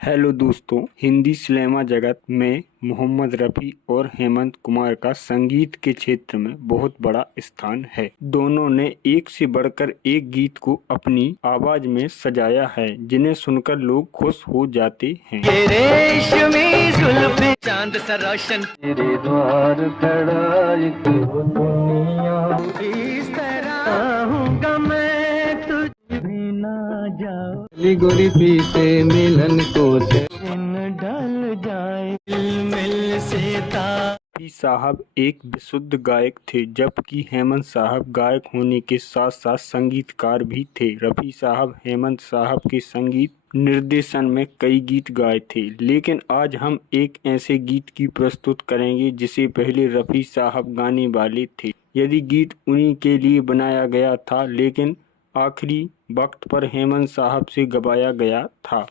Hello दोस्तों, Hindi cinema जगत में मोहम्मद रफ़ी और हेमंत कुमार का संगीत के क्षेत्र में बहुत बड़ा स्थान है। दोनों ने एक से बढ़कर एक गीत को अपनी आवाज में सजाया है, जिन्हें सुनकर लोग खुश हो जाते हैं। रेशमी जुल्फे चांद सा रोशन तेरे द्वार खड़ा एक दुनिया इस तरह हूँगा मैं तुझ भी ना जाओ गोरी पीते मिलन को से दिन ढल जाए मिल से ता रफ़ी साहब एक विशुद्ध गायक थे, जबकि हेमंत साहब गायक होने के साथ साथ संगीतकार भी थे। रफ़ी साहब हेमंत साहब के संगीत निर्देशन में कई गीत गाए थे, लेकिन आज हम एक ऐसे गीत की प्रस्तुत करेंगे जिसे पहले रफ़ी साहब गाने वाले थे। यदि गीत उन्हीं के लिए बनाया गया था, लेकिन आखिरी वक्त पर हेमंत साहब से गवाया गया था।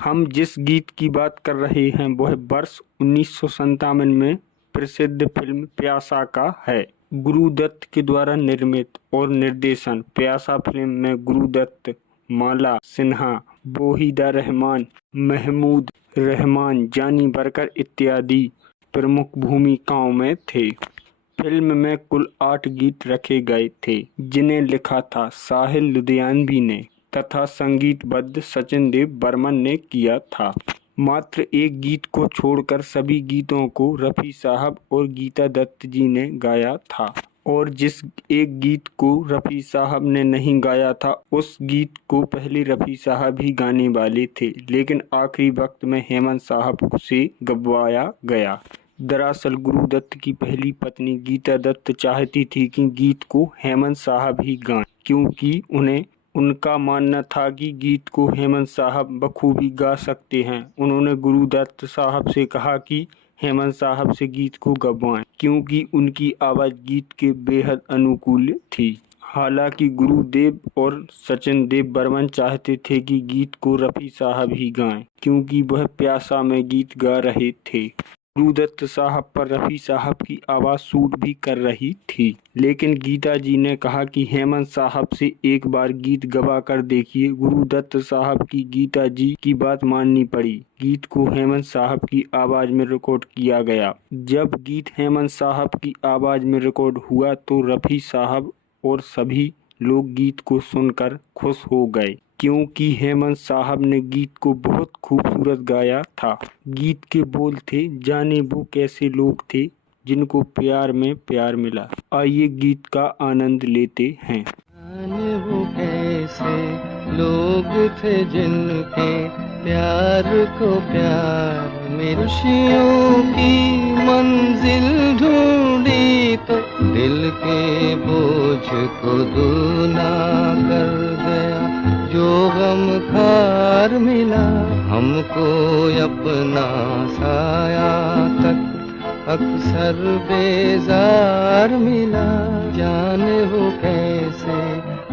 हम जिस गीत की बात कर रहे हैं वह वर्ष 1957 में प्रसिद्ध फिल्म प्यासा का है। गुरुदत्त के द्वारा निर्मित और निर्देशन। प्यासा फिल्म में गुरुदत्त, माला सिन्हा, वहीदा रहमान, महमूद रहमान, जानी बरकर इत्यादि प्रमुख भूमिकाओं में थे। फिल्म में कुल 8 गीत रखे गए थे, जिन्हें लिखा था साहिल लुधियानवी ने तथा संगीतबद्ध सचिन देव बर्मन ने किया था। मात्र एक गीत को छोड़कर सभी गीतों को रफ़ी साहब और गीता दत्त जी ने गाया था, और जिस एक गीत को रफ़ी साहब ने नहीं गाया था उस गीत को पहले रफ़ी साहब ही गाने वाले थे, लेकिन आखिरी वक्त में हेमंत साहब से गवाया गया। दरअसल गुरुदत्त की पहली पत्नी गीता दत्त चाहती थी कि गीत को हेमंत साहब ही गाएं, क्योंकि उनका मानना था कि गीत को हेमंत साहब बखूबी गा सकते हैं। उन्होंने गुरुदत्त साहब से कहा कि हेमंत साहब से गीत को गवाएं, क्योंकि उनकी आवाज़ गीत के बेहद अनुकूल थी। हालांकि गुरुदेव और सचिन देव बर्मन चाहते थे कि गीत को रफ़ी साहब ही गाएं, क्योंकि वह प्यासा में गीत गा रहे थे। गुरुदत्त साहब पर रफ़ी साहब की आवाज़ सूट भी कर रही थी, लेकिन गीता जी ने कहा कि हेमंत साहब से एक बार गीत गवा कर देखिए। गुरुदत्त साहब की गीता जी की बात माननी पड़ी। गीत को हेमंत साहब की आवाज़ में रिकॉर्ड किया गया। जब गीत हेमंत साहब की आवाज़ में रिकॉर्ड हुआ तो रफ़ी साहब और सभी लोग गीत को सुनकर खुश हो गए, क्योंकि हेमंत साहब ने गीत को बहुत खूबसूरत गाया था। गीत के बोल थे, जाने वो कैसे लोग थे जिनको प्यार में प्यार मिला। आइए गीत का आनंद लेते हैं। जाने वो कैसे लोग थे जिनके प्यार को प्यार में खुशियों की मंजिल ढूंढी तो दिल के बोझ को दूना कर गया। जो गम खार मिला हमको अपना साया तक अक्सर बेजार मिला। जाने वो कैसे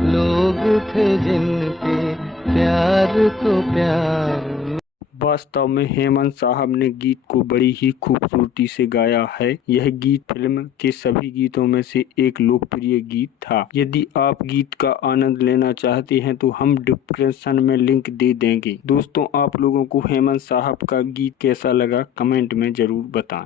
लोग थे जिनके प्यार को प्यार। वास्तव में हेमंत साहब ने गीत को बड़ी ही खूबसूरती से गाया है। यह गीत फिल्म के सभी गीतों में से एक लोकप्रिय गीत था। यदि आप गीत का आनंद लेना चाहते हैं तो हम डिस्क्रिप्शन में लिंक दे देंगे। दोस्तों, आप लोगों को हेमंत साहब का गीत कैसा लगा कमेंट में जरूर बताएं।